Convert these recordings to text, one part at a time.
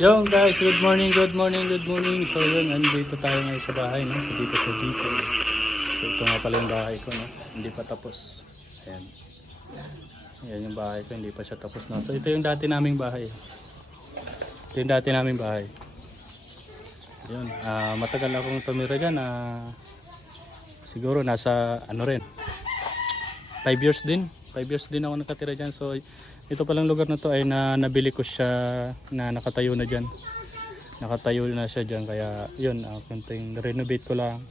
Yung guys, good morning, good morning, good morning. So yun, andito tayo ngayon sa bahay, no? Sa dito sa dito. So ito nga pala yung bahay ko, no? Hindi pa tapos. Ayan. Ayan yung bahay ko, hindi pa siya tapos, no? So ito yung dati naming bahay. Ito yung dati naming bahay. Yun, matagal akong tumira dyan. Siguro nasa ano rin, 5 years din. 5 years din ako nakatira dyan. So ito palang lugar na to ay nabili ko siya na nakatayo na dyan. Nakatayo na siya dyan. Kaya yun, kunting renovate ko lang.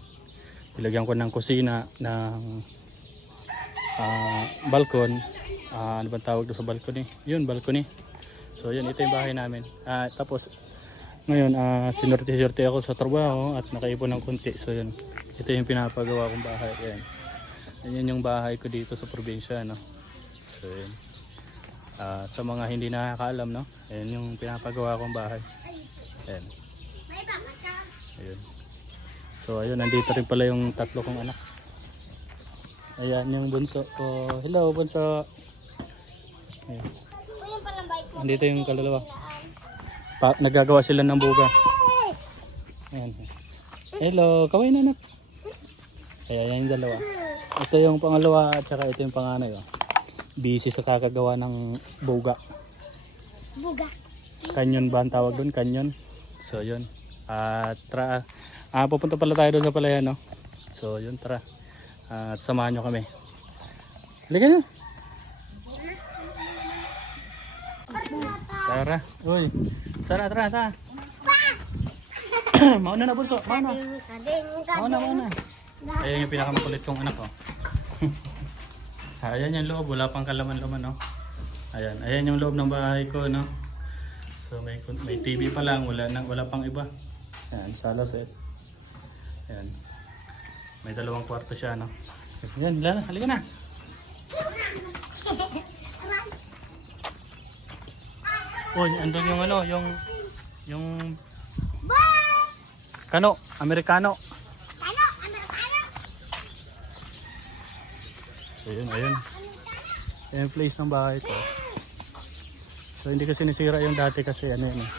Ilagyan ko ng kusina, ng balkon. Ano bang tawag doon sa balcony? Yun, balcony. So yun, ito yung bahay namin. Tapos ngayon, sinurte-surte ako sa trabaho at nakaipon ng konti. So yun, ito yung pinapagawa kong bahay. Ayan. Ayan yung bahay ko dito sa probinsya, no? So yun. Sa mga hindi nakakaalam, no? Ayan yung pinapagawa kong bahay. Ayan. Ayan. So ayun, nandito rin pala yung tatlo kong anak. Ayan yung bunso ko. Hello bunso. Ayan. Nandito yung kalalawa. Nagagawa sila ng buga. Ayan. Hello, kaway na anak. Ayan yung dalawa. Ito yung pangalawa at saka ito yung panganay. Oh. Busy sa kakagawa ng buga. Buga. Kanyon ba ang tawag doon? Kanyon. So yun. Pupunta pala tayo doon sa palayan, no? So yun, tara. At samahan nyo kami. Halika na. Tara. Uy. Tara. Mauna na bunso. Mauna. Ayan yung pinakamakulit kong anak, oh. Ayan yung loob, wala pang kalaman-laman, no? Ayan yung loob ng bahay ko, no? So may TV pa lang, wala pang iba. Ayan, sala set. Ayan. May 2 kwarto siya, no? Ayan, halika na. Uy, andun yung ano, yung Kano, Amerikano. So yun, ayun. Ayan yung place ng bahay ko. So hindi kasi nisira yung dati kasi ano yun eh.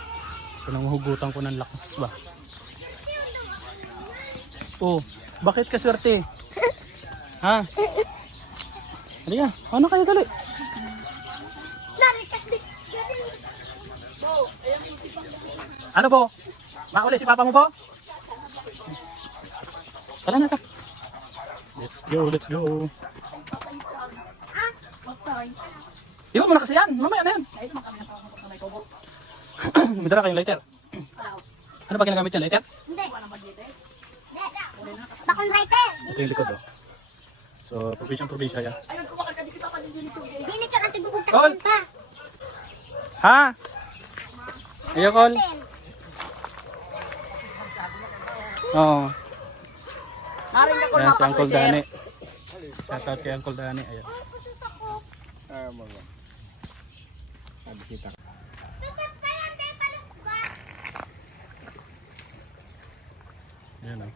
So nanghuhugutan ko ng lakas ba. Oh, bakit ka swerte? Ha? Halika, ano kayo dali? Ano po? Mauli si papa mo po? Tara na ka. Let's go. Iwan mo na kasi yan. Mamaya na yan. May dala kayong lighter. Ano ba ginagamit yan? Lighter? Hindi. Bakong writer. Ito yung likod, oh. So, probinsya yan. Binit yung antibukong takon pa. Ha? Ayo, Col. Oo. Ayan si Uncle Dani. Shout out kay Uncle Dani. Ayan. Ayan, oh.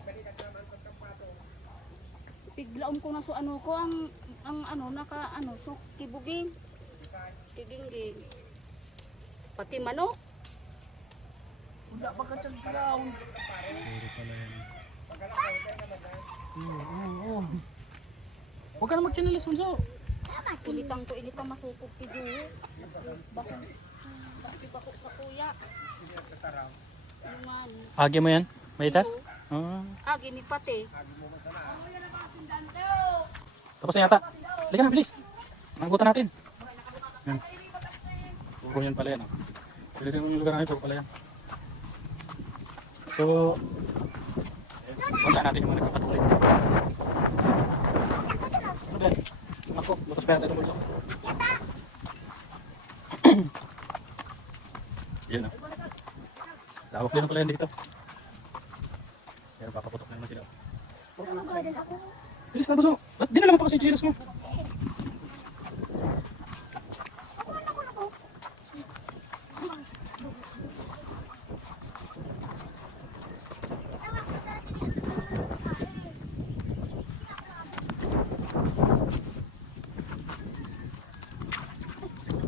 Biglaom ko na so ano ko ang ano naka ano so kibuging kigingging pati manok wala ba ka tiyang galaw. Puro pala yan. Huwag ka na mag-channel bunso. Kulitang ko initang masupog kidu bakit ba ko sa kuya naman Agi mo yan? May itas? agi ni pati Tapos na yata. Halika na, bilis. Nagutan natin. Yan. Puro yan pala yan. Oh. Bilis yung lugar namin, puro pala yan. So, punta natin yung mga nagpapatuloy. Ano ba yan? Ako, bukas pa yata itong bulso. Yan o. Lawak din pala yan dito. Yan, papaputok na naman sila. Bilis na buso. Ba't dinala mo pa kasi chilos mo?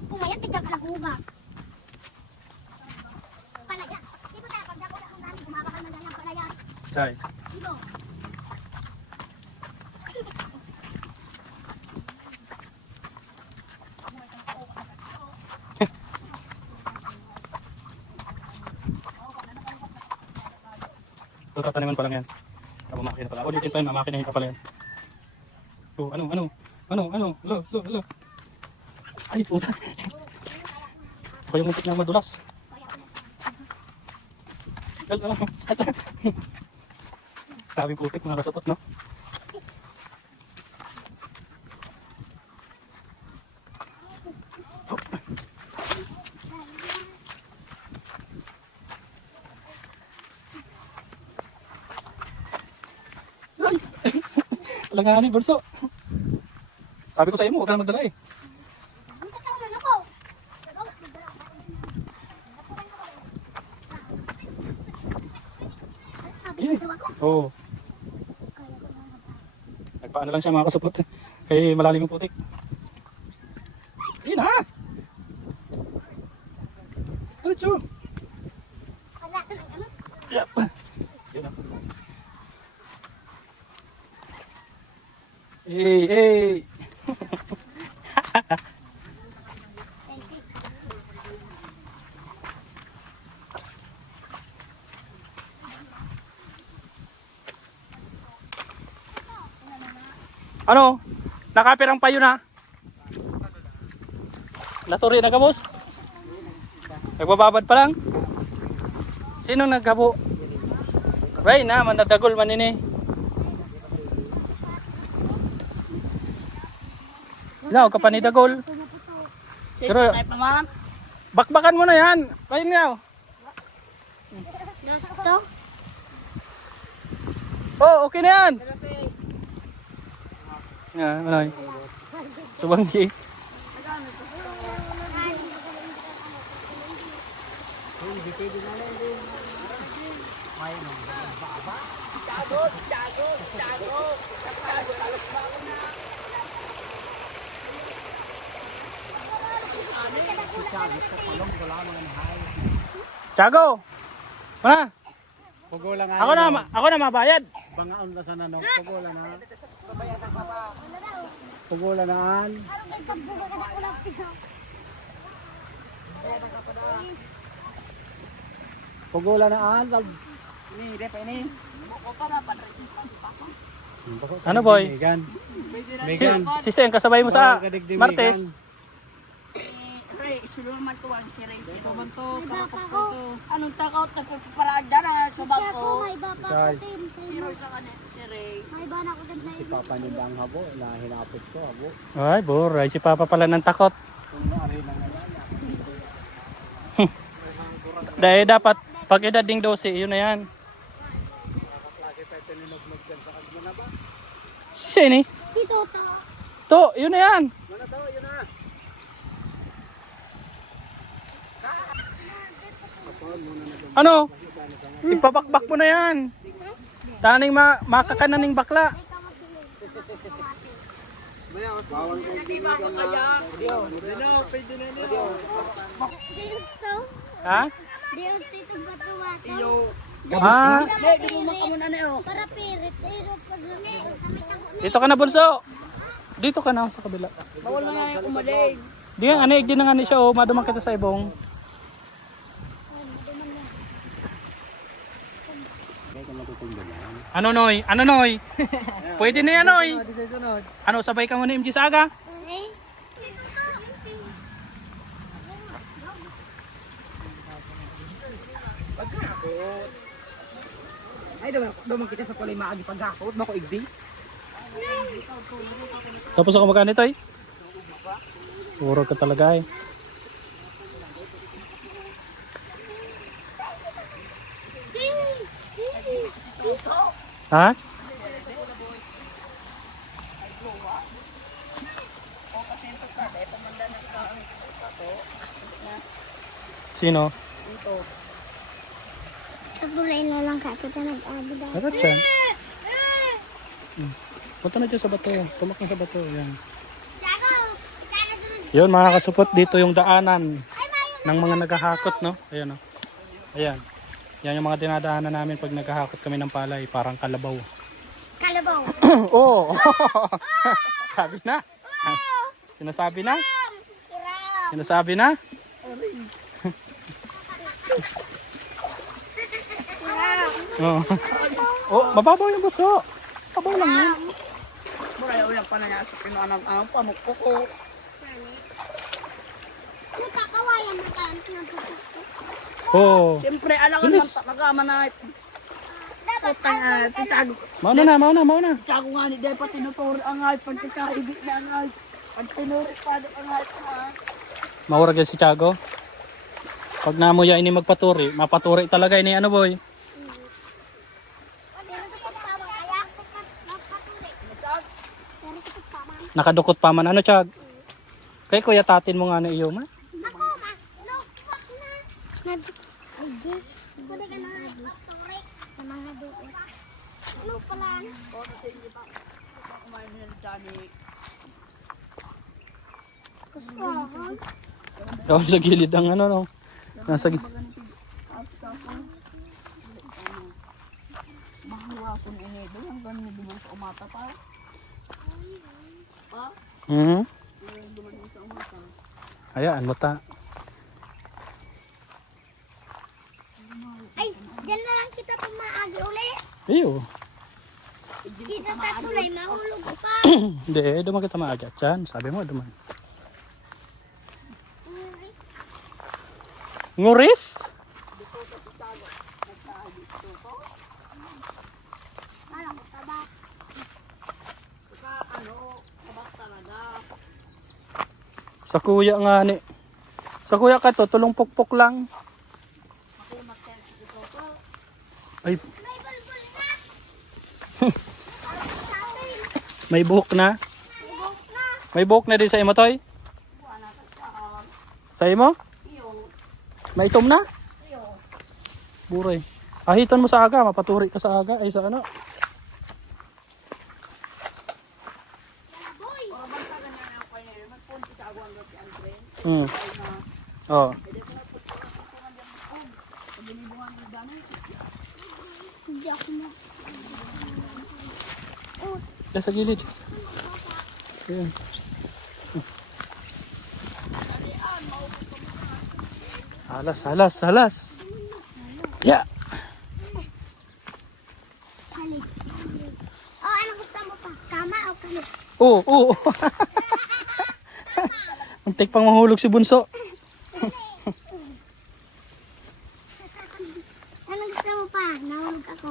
Kumayat, tigak na hubak. Say. Ito, tataniman pa lang yan. Tapos makina pala. Ulitin pa yun, makinahin pa pala yan. So, ano? Hello. Ay, puta. Ako yung muntik na madulas. Sabi putik, mga kasapot, no? Langanin, burso. Sabi ko sa iyo, huwag ka na magdala eh. Ang katawan ako. Oo. Nagpaano lang siya mga kasupot. Kaya malalim yung putik. Ayun ha! Diretso! Wala ka ng ano. Yep. Yun na. Hey! Ano? Nakapirang pa yun ha? Naturi na ka, boss? Nagbababad pa lang? Sinong nagkabo? Ray na, manadagol man ini. Ilaw ka pa ni dagol. Pero, bakbakan mo na yan. Pahin nga. Gusto? Oh, okay na yan. Ano yun? Subanggi. Tiago! Mana? Ako na mabayad. Bangaon ka sana no. Pugola na. Pugola naan. May pagbuga ka na ulang pinaw. Pugola naan. Ano boy? Megan. Si Seng kasabay mo sa Martes. Ray, isuluman ko ang si Ray. Ito man to, May baka ko. anong takaw na puparada na sa Siya ko, bako. may baka ko. Tim. Pero sa kanin si Ray. May bana ko din na imo. Papanindang habo. Nahinapot ko habo. Ay, boray. Si Papa pala ng takot. Dahil dapat, pag edad ding 12, yun na yan. Si Seni? Si Toto. To, yun na yan. Ano? Ipabakbak mo na yan. Taning makakananing bakla. Gusto? Ha? Di yung tito batu-batu. Ah, Di mo makamuna na yun. Para pirit. Pero pag kami tabo. dito ka na, Bunso. Dito ka na sa kabila. Bawal na nga yung umalig. Di nga, anig din na nga ni siya. Oh, madumang kita sa ibong. Ano, Noy? Ano, Noy? Pwede na yan, Noy. Ano, sabay ka muna MG Saga? Okay? Ay, duman kita sa kulay maagi paghakot. Mako igdi. Tapos ako magkano ito eh? Puro ka talaga eh. Ha? Sino? Pagulay na lang ka. Kita nag-abi daw. Agad siya. Punta na dyan sa bato. Tumak na sa bato. Yan. Jago! Kita na dun. Yun mga kasupot, dito yung daanan ng mga naghahakot, no? Ayan, no? Ayan. Yan yung mga dinadaanan namin pag naghahakot kami ng palay. Parang kalabaw. Kalabaw. Oo! Sabi na. Sinasabi na. Iraw. Sinasabi na. Oo. Oh, mababaw yung buso. Mababaw lang yan. Murayaw lang pa na nga sa pinuanang pamukko ko. Yung kakawayan mo tayo. Pinapupuk ko. Oo. Siyempre, alam ko Bilis. naman talaga manay. Dapat Putang si Tiago. Mauna. Si Tiago nga ni Depa tinuturo ang ay pagkakaibig na ang ay. Pag tinuro pa ang ay Maurag yan si Tiago. Pag namuya ini magpaturi, mapaturi talaga ini ano boy. Nakadukot pa man ano Tiag. Kay kuya tatin mo nga na iyo ma. Ako, ma. Lupak na. Hindi. Pwede ka na nagpapaturik sa mga doon. Ano pala? kumain nila dyan eh. Gusto. Daw sa gilid ang ano no. Nasa Mahawa ko ni Edo. Ang ganun mo sa umata pa. Mhm. Hayaan mo ta. Ay, dyan na lang kita pag maagi uli. Iyo. Kita sa tulay, mahulog pa. Hindi, duman kita maaga dyan. Sabi mo, duman. Nguris? Alam ko taba. Sa kuya nga ni. Sa kuya ka to, tulong pukpok lang. Ay, May bulbul na. may buhok na. May buhok na. May buhok na din sa imo, Toy? Sa imo? May itom na? Buray. Ahiton mo sa aga, mapaturi ka sa aga. Ay, sa ano? Boy. Hmm. Oh. Hindi ako na. Yan sa gilid. Ayan. Halas. Yeah. Salig. Oh, ano gusto mo pa? Kama o kalit? Oo. Antik pang mahulog si Bunso. Ano gusto mo pa? Nahulog ako.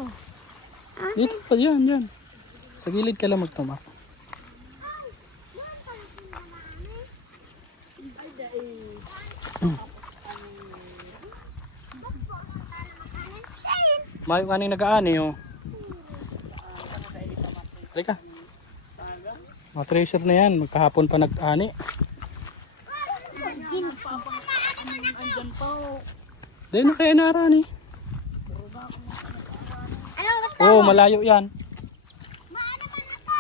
Dito pa, yan. Sa gilid ka lang magtuma. Mayo kaning nag-aani oh. Halika. Mga tracer na yan. Magkahapon pa nag-ani. Andyan po. Dahil na kaya narani. Anong gusto Oo, malayo yan. Maano ba na to?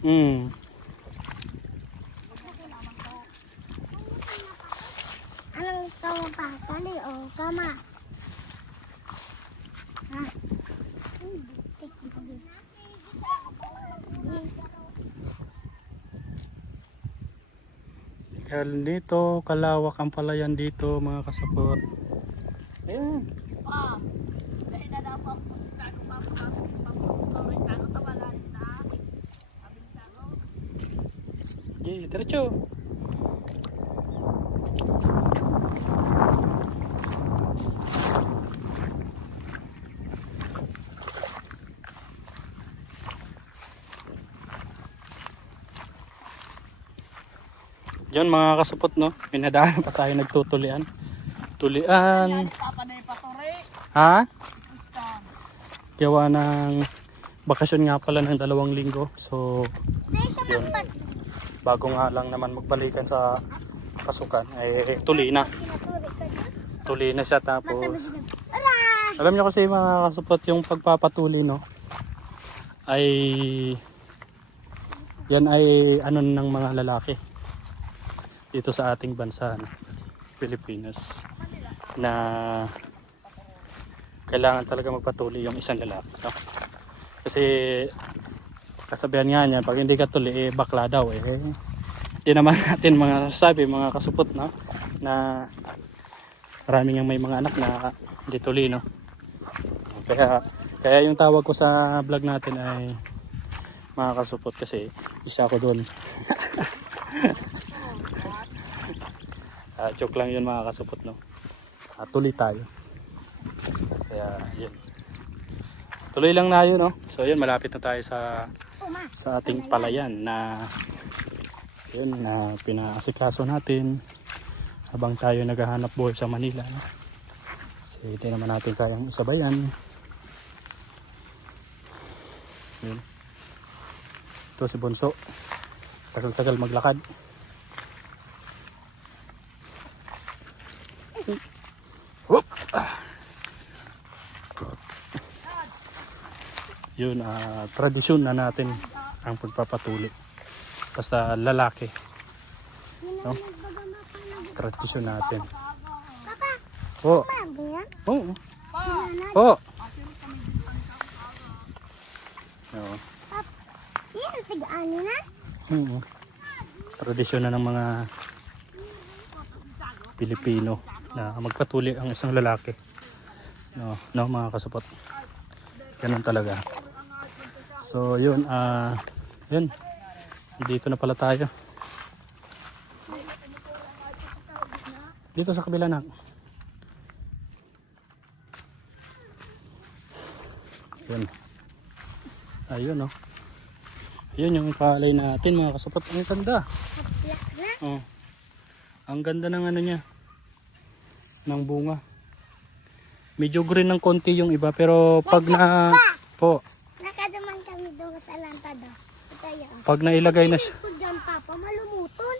Hmm. Anong gusto mo pa? Kali o kama? Ha? Kaya dito, kalawak ang palayan dito mga kasapot. Ayan. Pa. Dahil na dapat po si Tiago papaturin Tiago tawalan na. Sabi ni Tiago. Okay, diretso. Diyan mga kasupot no, pinadaan pa tayo nagtutulian. Tulian. Papa na ipaturi. Ha? Iskan. Gawa ng bakasyon nga pala ng 2 linggo. So, Dahil siya yun. magpag. Bago nga lang naman magbalikan sa pasukan, ay tuli na. Pinatuloy ka dyan. Tuli na siya tapos. Ala! Alam niyo kasi mga kasupot yung pagpapatuli no, ay yan ay ano ng mga lalaki. dito sa ating bansa, no? Pilipinas, na kailangan talaga magpatuli yung isang lalaki, no? Kasi kasabihan nga niya, pag hindi ka tuli, bakla daw eh. Hindi naman natin mga sabi, mga kasupot, no? Na maraming yung may mga anak na hindi tuli, no? Kaya yung tawag ko sa vlog natin ay mga kasupot, kasi isa ako doon. Joke lang yun mga kasupot, no? Tuloy tayo. Kaya yun, tuloy lang na yun, no? So yun, malapit na tayo sa ating palayan na yun, na pinaasikaso natin habang tayo naghahanap buhay sa Manila, no? Kasi hindi naman natin kayang isabayan. Yun. Ito si Bunso, tagal-tagal maglakad. Whoop! Yun, tradisyon na natin ang pagpapatuli. Basta lalaki, no? Tradisyon natin. Papa, Oh, mami yan? oh, oh. Oo. Yan, tigaan na. Tradisyon na ng mga Pilipino na magpatuli ang isang lalaki. No, mga kasupot. Ganun talaga. So, yun, yun. Dito na pala tayo. Dito sa kabila na. Yun. Ayun, no. Yun yung palay natin, mga kasupot. Ang ganda. Oh. Ang ganda ng ano niya, ng bunga. Medyo green ng konti yung iba, pero pag na po, Nakadaman kami doon sa lantado. Ito yun. pag nailagay na siya. Ito dyan, Papa, malumuton.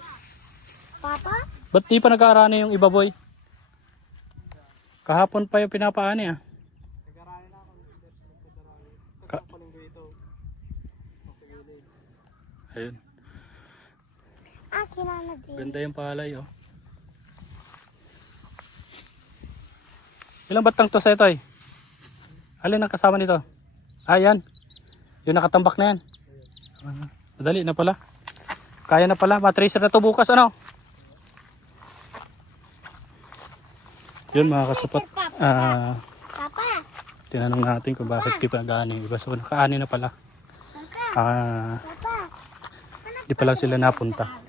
Papa? Ba't di pa nag-aarani yung iba, boy? Kahapon pa yung pinapaani, ah. Ka Ayun. Kinala din. Ganda yung palay, oh. Ilang batang to sa ito, eh? Alin ang kasama nito? Yan. Yung nakatambak na yan. Madali na pala. Kaya na pala. Matracer na to bukas, ano? Yun, mga kasupot. Papa, Tinanong natin kung bakit di pa nag-aani. Iba, so nakaani na pala. Papa. Di pa lang sila napunta.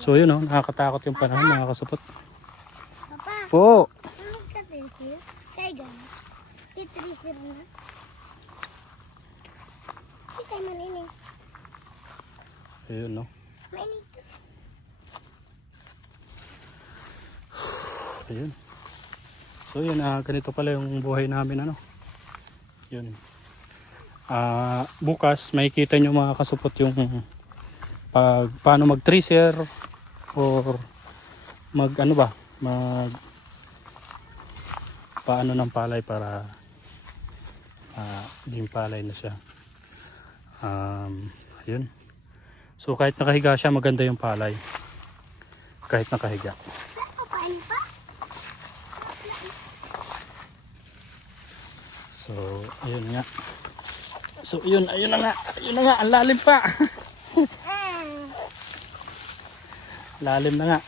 So yun, oh, nakakatakot yung panahon, mga kasupot. Papa, Po! tulog ka din siya. Kaya gano'n. Kitrisir na. Kita maninig. Ayun, no? Maninig. Ayun. So yun, ganito pala yung buhay namin, ano? Yun. Bukas, makikita nyo mga kasupot yung paano mag-tracer or ano ba, paano ng palay para maging palay na siya. Yun. So kahit nakahiga siya, maganda yung palay. Kahit nakahiga. Papain pa? So, ayun nga. So, ayun na nga. Ayun na nga, ang lalim pa. Lalim na nga.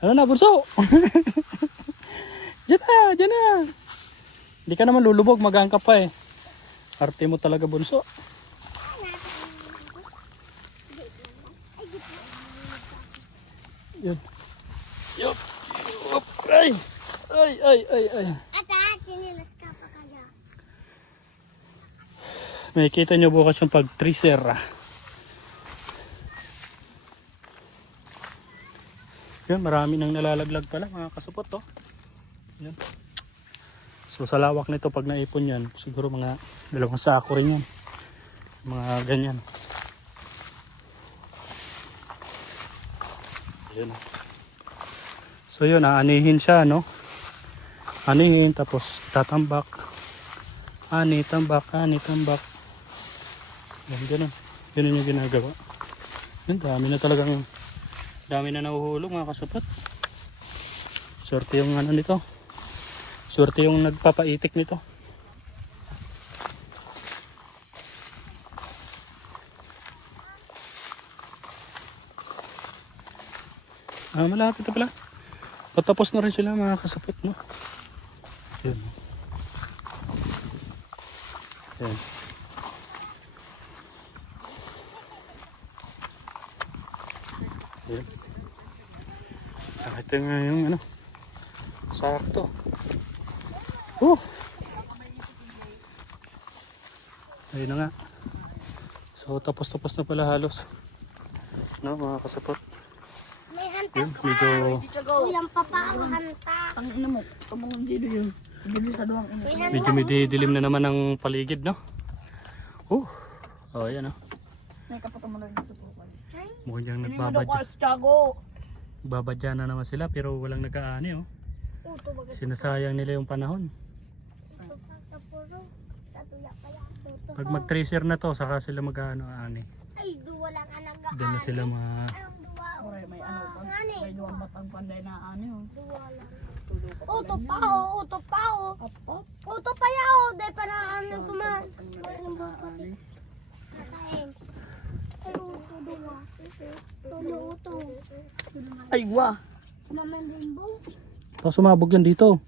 Ano na, Bunso? Diyan na, diyan na. Hindi ka naman lulubog, magaan ka pa eh. Arte mo talaga, Bunso. Yun. Yup. Yup. Ay. Ay. Ata, sinilas ka pa kaya. May kita nyo bukas yung pag-tracer. Yun, marami nang nalalaglag pala mga kasupot, oh. Yan. So sa lawak nito, pag naipon yan, siguro mga 2 sako rin yan. Mga ganyan. Yun. So yun, aanihin siya, no? Anihin, tapos tatambak. Ani, tambak. Yan, ganun. Yun yung ginagawa. Yun, dami na nahuhulog mga kasupot. Swerte yung ano nito. Swerte yung nagpapaitik nito. Malapit na pala. Patapos na rin sila mga kasupot, no? Yun. Yan. Yan. Ito nga yung ano. Sakto. Ayun na nga. So tapos na pala halos. No mga kasupot. May hantak Yun, pa. medyo Kulang pa pa ang hantak. Ang ina mo, tumungin dito yun. Dito sa doang ina. May hantak. medyo may didilim na naman ang paligid, no? Oh, ayan, oh. May kapatamalan sa tukal. Mukhang Hindi mo daw nagbabadya. ka Tiago. Babadya na naman sila pero walang nag-aani, oh. Uto baga Sinasayang nila yung panahon. sa puro. Sa tuya pa yan. Uto. Pag mag-tracer na to, saka sila mag-aani. Ay, duwa lang anang gaan. Diyan na sila Anong duwa? Ore, may ano pa. Ngani. May duwang batang panday na ano. Duwa lang. Tulo pa. Uto pa ho, uto pa ho. Uto pa yaw. Dahil pa na ano tuman. Natayin. Ay, uto duwa. Tulo uto. Ay, wa. Naman rainbow. Oh, sumabog yan dito.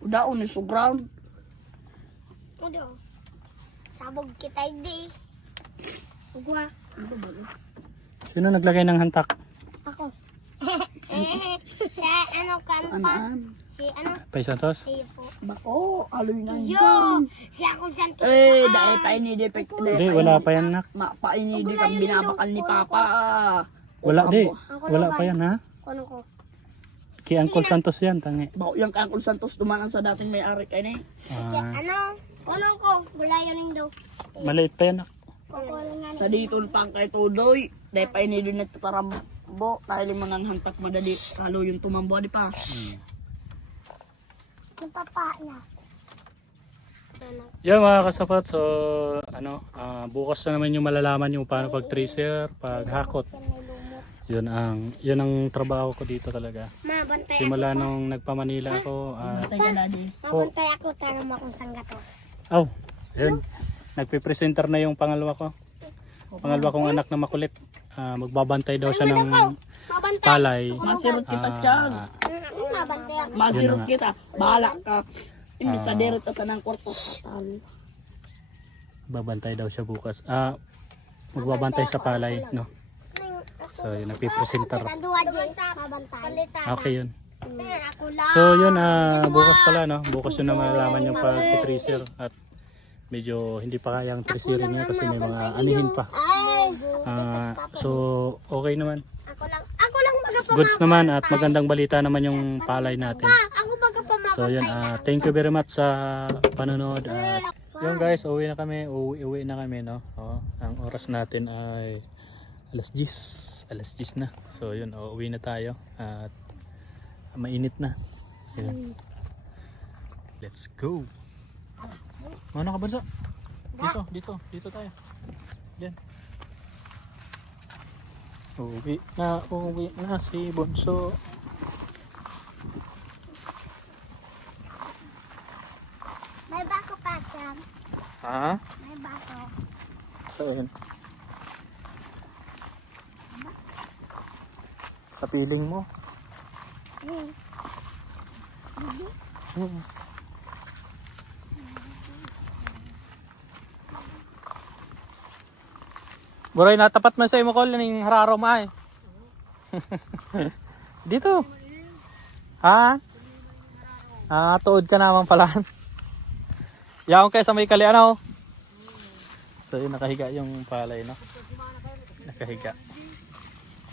Udaon ni so ground. Udo. Sabog kita hindi. Ugwa. Sino naglagay ng hantak? Ako. Sa ano kanta? Anaan. Si ano? Pay Santos? Si po. Bako, aloy na Yo! Si ako Santos. dahil pa ini de pek. Hindi, wala pa yan, nak. Pa ini de kang binabakal ni Papa. Wala, di. Wala pa yan, ha? Ano ko? Kay Uncle Santos yan, tangi. Bako yung Uncle Santos dumanan sa dating may-ari kay ni. Ano? Ano ko? Wala yun indo. Maliit pa yan, nak. Kukulang nga Sa dito pang kay Tudoy, dahil pa ini doon nagtatarambo. Dahil mo nang hantak madali. Lalo yung tumambo di pa. Nagpapa na. Ano? Yan mga kasapat, so bukas na naman yung malalaman yung paano pag tracer, pag hakot. Yan may lumot. Yun ang trabaho ko dito talaga. Mabantay ako. Simula nung nagpa-Manila ako, Teka daddy. Mabantay ako. Tanong mo kung saan gato. yun, nagpipresenter na yung pangalawa ko. Pangalawa kong anak na makulit. Magbabantay daw siya ng Mabantay. palay. Masirot kita Tiag. Mabantay ako. Masirot kita. Bahala ka. Imbis sa Ah. deret ka ng kwarto. Babantay daw siya bukas. Magbabantay sa palay, no? So, yun, nagpipresenter. Tanduwa dyan. Mabantay. Okay yun. Ako lang. So yun, bukas pala, no? Bukas yun na malalaman yung pag-tracer at medyo hindi pa kayang tracerin niya kasi may mga anihin pa. Ay. So okay naman. Ako lang magapamako. Goods naman at magandang balita naman yung palay natin. Ako magapamako. So yun, thank you very much sa panonood. Yun guys, uwi na kami, no? Ang oras natin ay alas 10 na. So yun, uwi na tayo at mainit na. Yun. Let's go. Mana ka bansa? Dito tayo. Diyan. Uwi na si Bonso. May bako pa dyan. Ha? May bako. So yun. Sa piling mo. Buray, natapat man sa imo ko ning hararo ma eh. Dito. Ha? Tuod ka naman pala. Yaon kayo sa may kali ano. So yun, nakahiga yung palay, no? Nakahiga.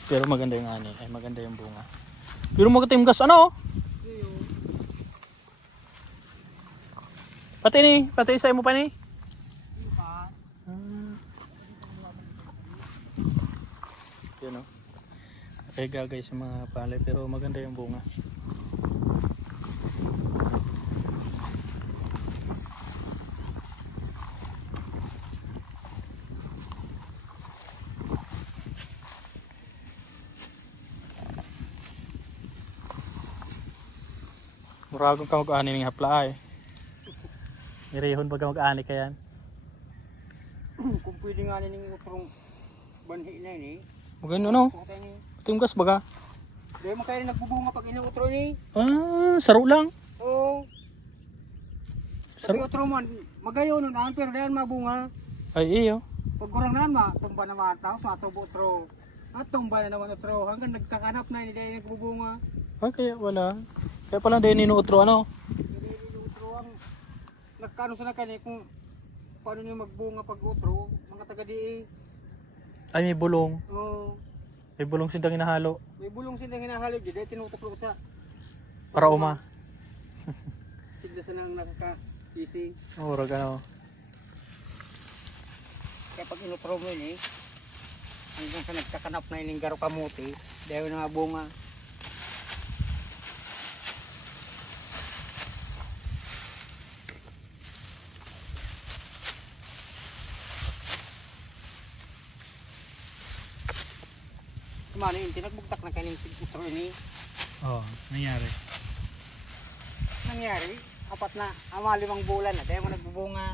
Pero maganda yung ani, ay maganda yung bunga. Pero magatim gas ano? Pati sa imo pa ni. Yun o. Nakahiga guys yung mga palay pero maganda yung bunga. Muragong ka mag-ani ng hapla ay. Irihon baga mag-ani ka yan. Kung pwede nga ning utrong banhi na ini. Magano no? Putay ni. Tinggas baga. Dahil mo kayo nagbubunga pag inuutro ni. Ah, saro lang. Oo. Sabi Saro. utro man, magayo nun pero dahil mabunga. Ay iyo. Pag kurang naman, tumba naman tao sa atubo utro. At tumba na naman utro hanggang nagkakanap na hindi dahil nagbubunga. Ah, kaya wala. Kaya pala din inuutro ano. Hindi utro ang nagkano sa nakani kung paano niyo magbunga pag utro, mga taga di. Ay may bulong. Oo. May bulong sindang hinahalo. May bulong silang hinahalo dyan, dahil tinutuklo sa Para uma. sigla sa nang nakaka-easy. Murag ano. Kaya pag inutro mo yun hanggang sa nagkakanap na yun yung garo kamuti, dahil na bunga. Kumano yun, tinagbugtak na kaning utro yun Oo, nangyari. nangyari, apat na, ama 5 bulan na, dahil mo nagbubunga.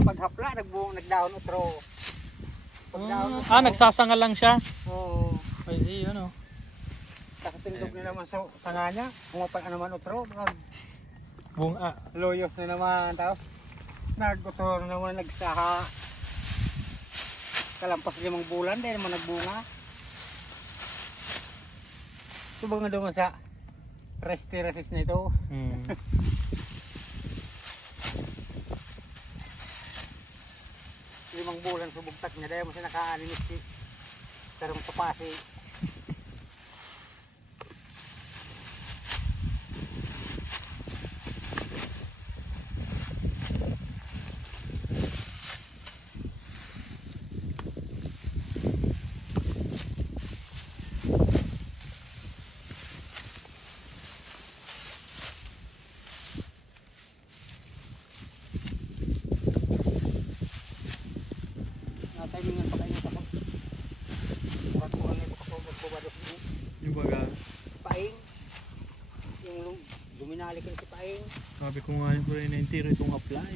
Kapag hapla, nagdahon utro. Pag dahon utro, Nagsasangal lang siya. oo. Ay, iyo no. Nakatindog na naman sa sanga niya, pumapal na naman utro, Bunga. loyos na naman, tapos nag-utro na naman, nagsaha. Kalampas 5 bulan, dahil naman nagbunga. Ito ba nga doon sa resti-resist na ito? Hmm. Limang bulan subugtak niya, dahil mo siya nakaaninis si Karong Kapasi. Natimingan pa kayo sa kurang-kurang na ito magpubados mo. Yung baga. Paing. Yung luminali ko si Paing. Sabi ko nga yun po rin na tiro itong apply.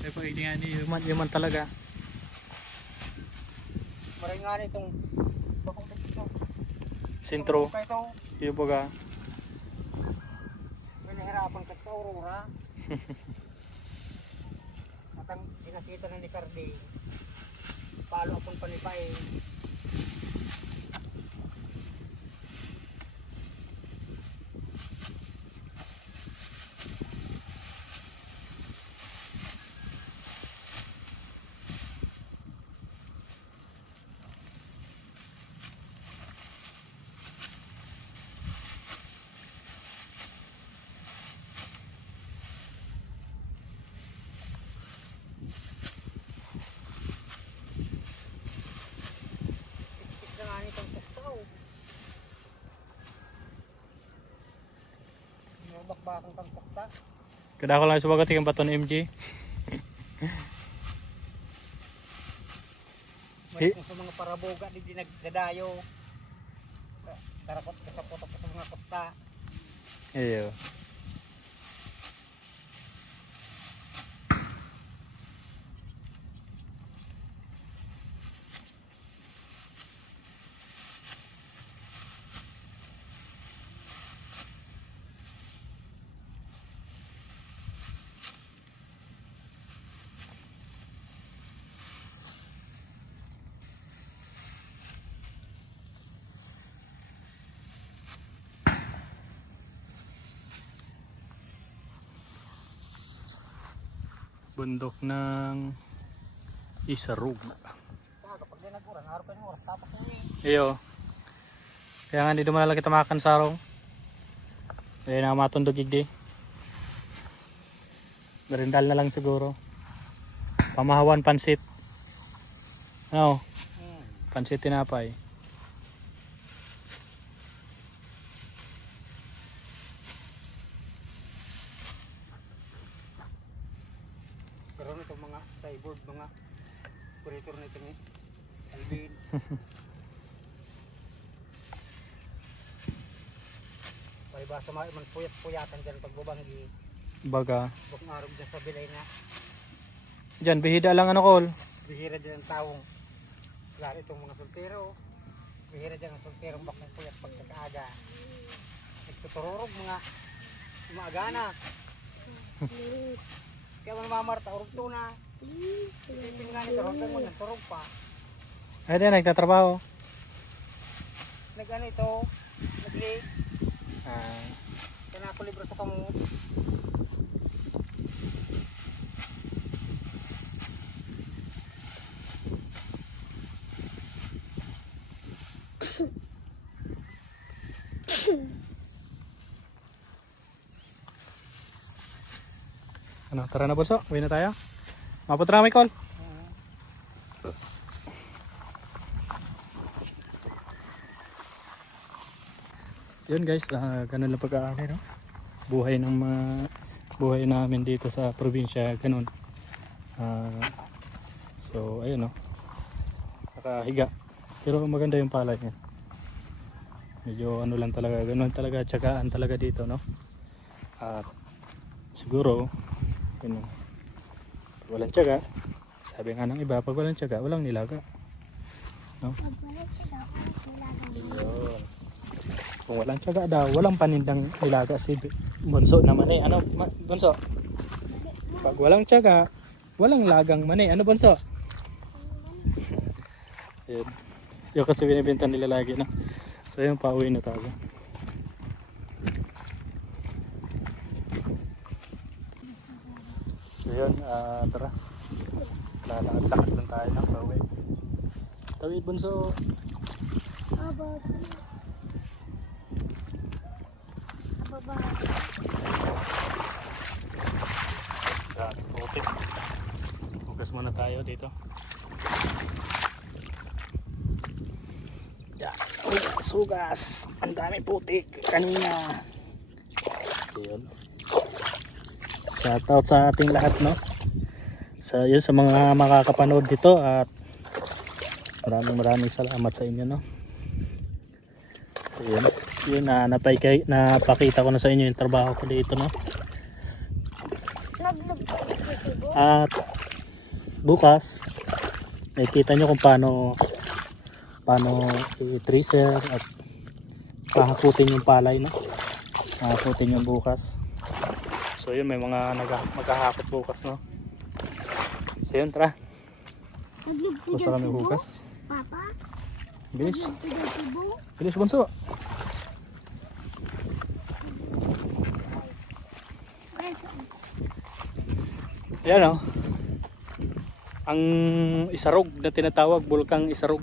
Eh pag hindi nga niya, yuman talaga. Maray nga na itong bakong dito. Sintro. Kaya ito, Yung baga. may nahirapan ka sa Aurora. At ang dinakita na ni Cardi, palo akong panipaing. Ispis na nga nitong tuktaw. Nabakbakang kang tukta. Kada ko lang subagat yung baton MG. Mali kung sa mga paraboga, di nagdadayo. Karakot ka sa putok sa mga kusta. Iyo. Bundok ng Isarug. Kapag di nag-uran, araw pa yung oras, tapos mo Iyo. Kaya nga dito malala kita makan sarong. Kaya na matundog igdi. Berendal na lang siguro. Pamahawan pansit. Ano? Pansit tinapay. Pero nito mga cyborg, mga operator nito ni Alvin. Ay basta man puyat-puyatan dyan pagbabanggi. Baga. Buk marog dyan sa bilay na. Diyan, bihida lang ano, Col. Bihira dyan ang taong. Lalo itong mga soltero. Bihira dyan ang solterong bakong puyat pagkakaaga. Nagtutururog mga agana. Kaya mga mamarta, urog to na. Isipin nga nito, hanggang mo nagturog pa. Ay, diyan, nagtatrabaho. Nag-ano ito, nag-late. Ah, Kaya na ako libro sa kamot. ano, tara na, Bunso. Uwi na tayo. Mapunta na kami, Col. Yun guys, ganun lang pag-aari, no? Buhay ng mga buhay namin dito sa probinsya, ganun. So ayun, no? Nakahiga. Pero maganda yung palay niya. Medyo ano lang talaga, ganun talaga, tiyagaan talaga dito, no? At siguro, yun, pag walang tiyaga, sabi nga ng iba, pag walang tiyaga, walang nilaga. No? Pag wala siya daw, nilagang Yun. Kung walang tiyaga daw, walang panindang nilaga si Bunso na mani. Ano, Bunso? Pag walang tiyaga, walang lagang mani. Ano, Bunso? Yun. Yung kasi binibenta nila lagi, no? So yun, pauwi na tayo. So yun, tara. Lalakad lang tayo ng pauwi. Tawid, Bunso. Ababa. Ababa. Grabe, putik. Hugas muna tayo dito. Yan. Hugas. Ang dami putik kanina. Yun. Shoutout sa ating lahat, no? So yun, sa mga makakapanood dito at maraming salamat sa inyo, no? So yun, napakita ko na sa inyo yung trabaho ko dito, no? Naglugtog ko siguro. At bukas nakikita nyo kung paano i-tracer at pahakutin yung palay, no? Pahakutin yung bukas. So yun, may mga maghahakot bukas, no? So yun, tara. Naglugtog Basta kami tubo. bukas. Papa, Bilis. naglugtog tubo. Bilis, Bunso. Ayan, oh. Ang isarog na tinatawag, bulkang isarog.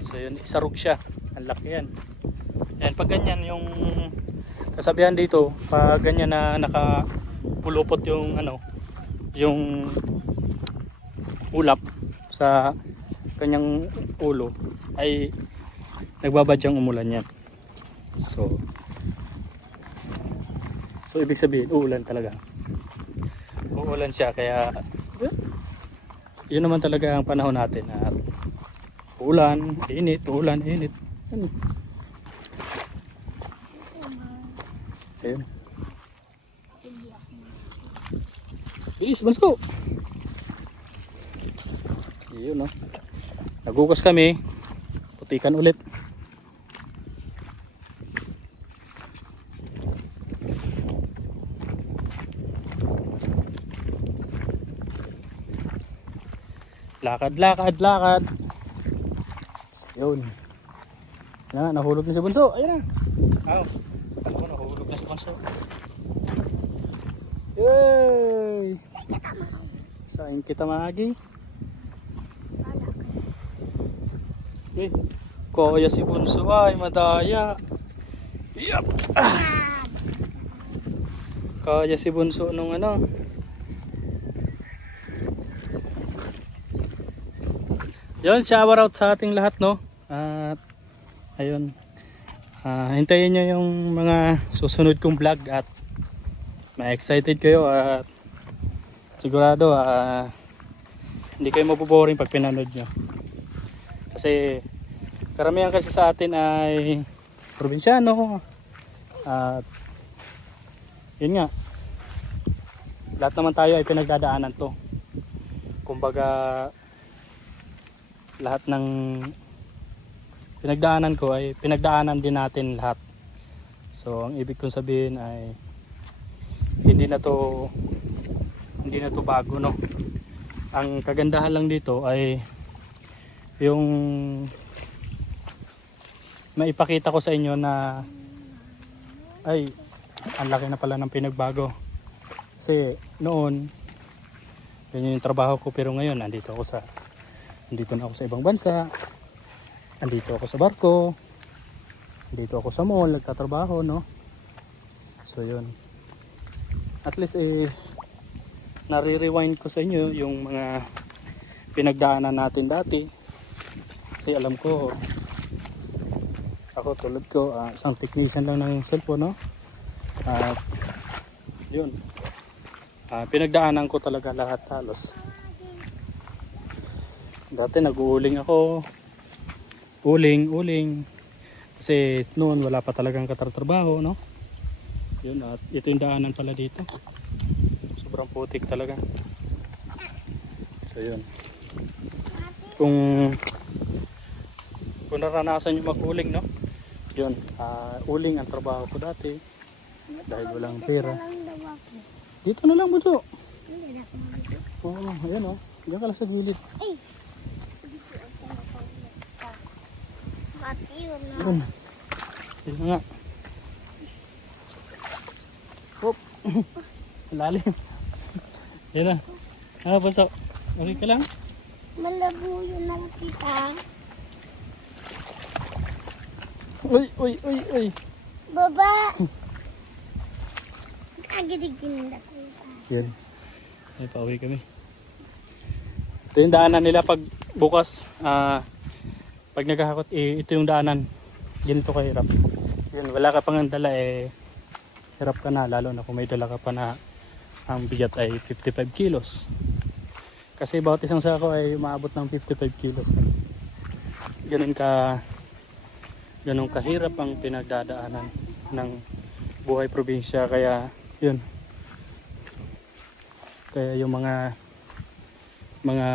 So yun, isarog siya. Ang laki yan. Ayan, pag ganyan yung kasabihan dito, pag ganyan na nakapulupot yung yung ulap sa kanyang ulo, ay nagbabadyang umulan yan. So ibig sabihin, uulan talaga. Uulan siya, kaya yun naman talaga ang panahon natin. Ulan, init, ulan, init. Ayun. Bilis, Bunso. Yun, no? Nagugas kami. Putikan ulit. Lakad. Yun. Nahulog na si Bunso. Ayun na. Ako, nahulog na si Bunso. Yay! Saan kita magi? Kaya si Bunso ay madaya. Yup! Kaya si Bunso nung Yun, shower out sa ating lahat, no? At ayun, hintayin nyo yung mga susunod kong vlog at ma-excited kayo at sigurado hindi kayo maboboring pag pinanood nyo. Kasi karamihan kasi sa atin ay probinsyano, At yun nga, lahat naman tayo ay pinagdadaanan to. Kumbaga lahat ng pinagdaanan ko ay pinagdaanan din natin lahat. So ang ibig kong sabihin ay hindi na to bago, no. Ang kagandahan lang dito ay yung maipakita ko sa inyo na ay ang laki na pala ng pinagbago. Kasi noon yun yung trabaho ko, pero ngayon nandito na ako sa ibang bansa, andito ako sa barko, andito ako sa mall nagtatrabaho, no. So yun, at least nare-rewind ko sa inyo yung mga pinagdaanan natin dati. Kasi alam ko, ako tulad ko, isang technician lang ng cellphone, no. At yun, pinagdaanan ko talaga lahat halos. Dati nag-uuling ako, uling kasi noon wala pa talagang katrabaho, no. Yun, at ito yung daanan pala dito, sobrang putik talaga. So yun, kung naranasan nyo mag-uling, no, yun, uling ang trabaho ko dati dahil walang pera. Dito na lang, buto. Oo, ayan o. Diyan ka lang sa gilid. Ayan. Ayan na nga. Hop. Lalim. Ayan na. Buso. Okay ka lang? Malabo yun lang kita. Uy. Baba! Agidigin na ko. Yan. Ay, pauwi kami. Ito yung daanan nila pag bukas. Pag naghahakot, ito yung daanan. Ganito kahirap. Yan, wala ka pang dala, hirap ka na. Lalo na kung may dala ka pa na ang bigat ay 55 kilos. Kasi bawat isang sako ay maabot ng 55 kilos. Ganun kahirap ang pinagdadaanan ng buhay probinsya. Kaya yun, kaya yung mga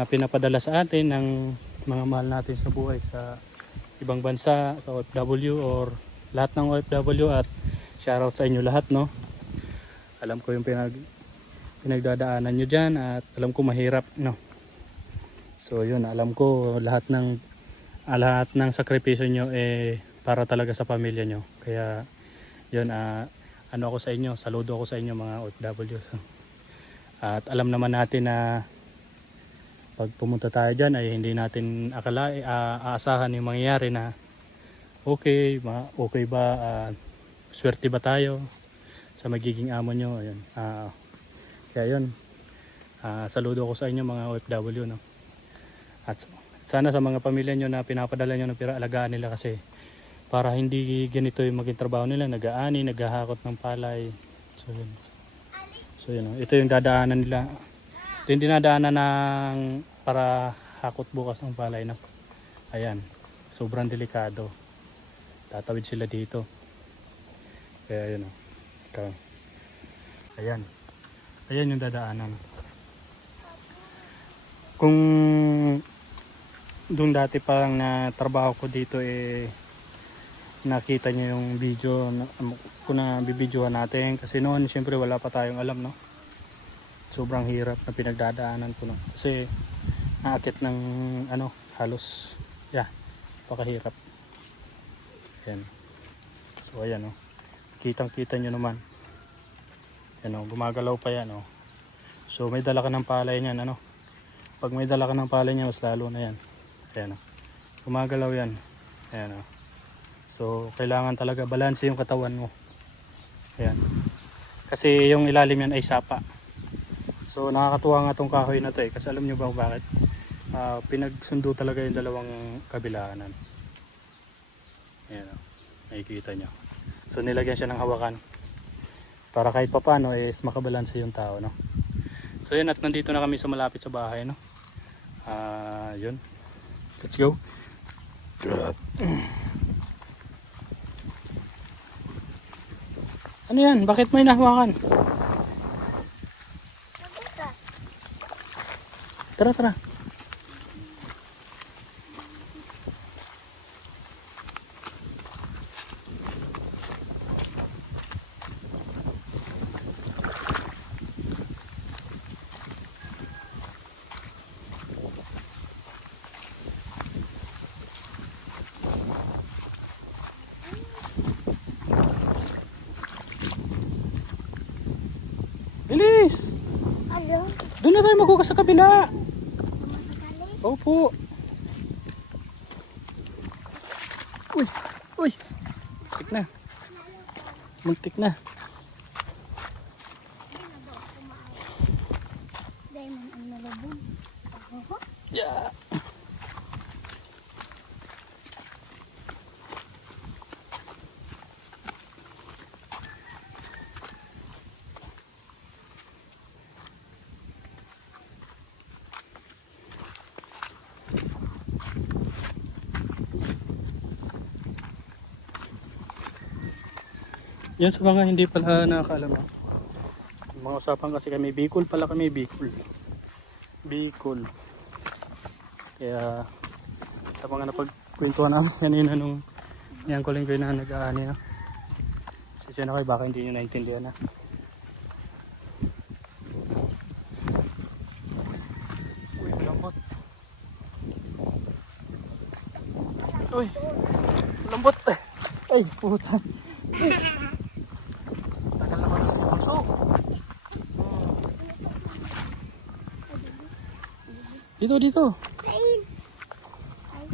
pinapadala sa atin ng mga mahal natin sa buhay sa ibang bansa, sa OFW or lahat ng OFW, at shoutout sa inyo lahat, no. Alam ko yung pinagdadaanan nyo dyan at alam ko mahirap, no. So yun, alam ko lahat ng sakripisyo nyo para talaga sa pamilya nyo. Kaya yun, ano ako sa inyo, saludo ako sa inyo mga OFW. At alam naman natin na pag pumunta tayo dyan ay hindi natin aasahan yung mangyayari na okay ba, swerte ba tayo sa magiging amo nyo. Ayun. Kaya yun, saludo ako sa inyo mga OFW, no. At sana sa mga pamilya nyo na pinapadala nyo ng pira, alagaan nila, kasi para hindi ganito yung maging trabaho nila, nag-aani, naghahakot ng palay. So yun, ito yung dadaanan nila. Ito yung dinadaanan ng para hakot bukas ng palay, na ayan, sobrang delikado, tatawid sila dito. Kaya yun, ayan yung dadaanan. Kung doon dati parang na trabaho ko dito, nakita niyo yung video kung bibidyohan natin, kasi noon syempre wala pa tayong alam, no. Sobrang hirap na pinagdadaanan ko, no, kasi naakit ng halos pakahirap. Ayan. So ayan, no, kitang kita nyo naman, ayan, no, gumagalaw pa yan, no. So may dala ka ng palay niyan, pag may dala ka ng palay niyan, mas lalo na yan. Ayan, no, gumagalaw yan. Ayan, no. So kailangan talaga balanse yung katawan mo. Ayan. Kasi yung ilalim yan ay sapa. So nakakatuwa nga tong kahoy na to, kasi alam nyo ba bakit? Pinagsundo talaga yung dalawang kabilaanan. Ayan, nakikita nyo. So nilagyan siya ng hawakan para kahit papano makabalanse yung tao, no. So yun, at nandito na kami sa malapit sa bahay, no. Yun, let's go. Ano yan? Bakit may nahawakan? Mabuta. Tara, tara. Bilis! Ano? Doon na tayo maghugas sa kabila. Masakali? Opo. Uy, uy. Muntik na. Muntik na. Diamond ang nalabog. Oh. Yeah. Yan sa mga hindi pala nakakaalam. Mga usapan kasi kami Bicol pala kami Bicol. Bicol. Kaya sa mga napagkwentuhan namin kanina nung yan ko lang na nag-aani na. Kasi na kayo baka hindi nyo naintindihan na. Uy, lambot. Uy, lambot. Ay, puta. Tagal naman na sa puso. Dito, dito. Kain. Ay.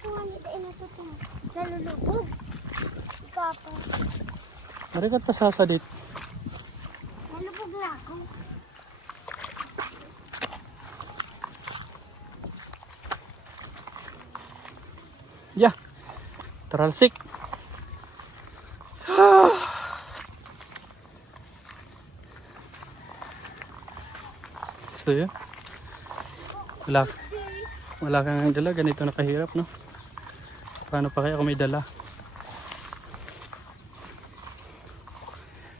Kung ano tayo natutong nalulubog. Papa. Marikat ta sasadit. Nalubog na ako. Ya. Teralsik. So yun. Wala kang dala. Ganito na kahirap, no? Paano pa kaya kung may dala?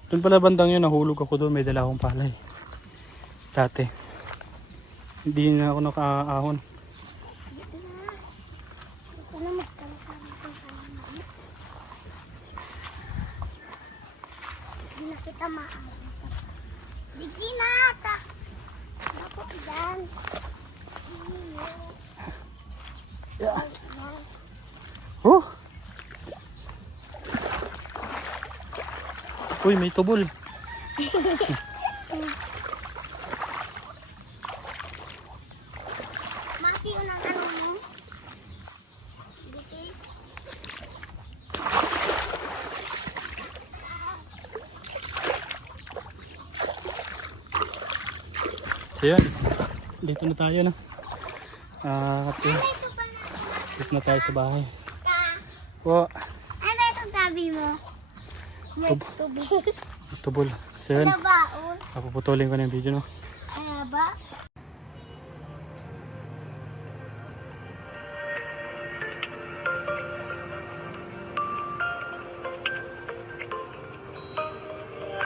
Doon pala bandang yun, nahulog ako doon. May dala akong palay. Dati. Hindi na ako nakaahon. Ito na magkalakari ko sa mama. Hindi na kita maaari. Hindi na ata. Ako dyan. Yeah. Oh! Uy, may tubol. Mati yun ang ano mo. Bitis. So yun. Dito na tayo na. At yun. Ito pa na. Dito na tayo sa bahay. Ka. Po. Ano itong sabi mo? May tubig. Tubol. So yun. Ano ba? Oh, Papuputulin ko na yung video, no? ano ba?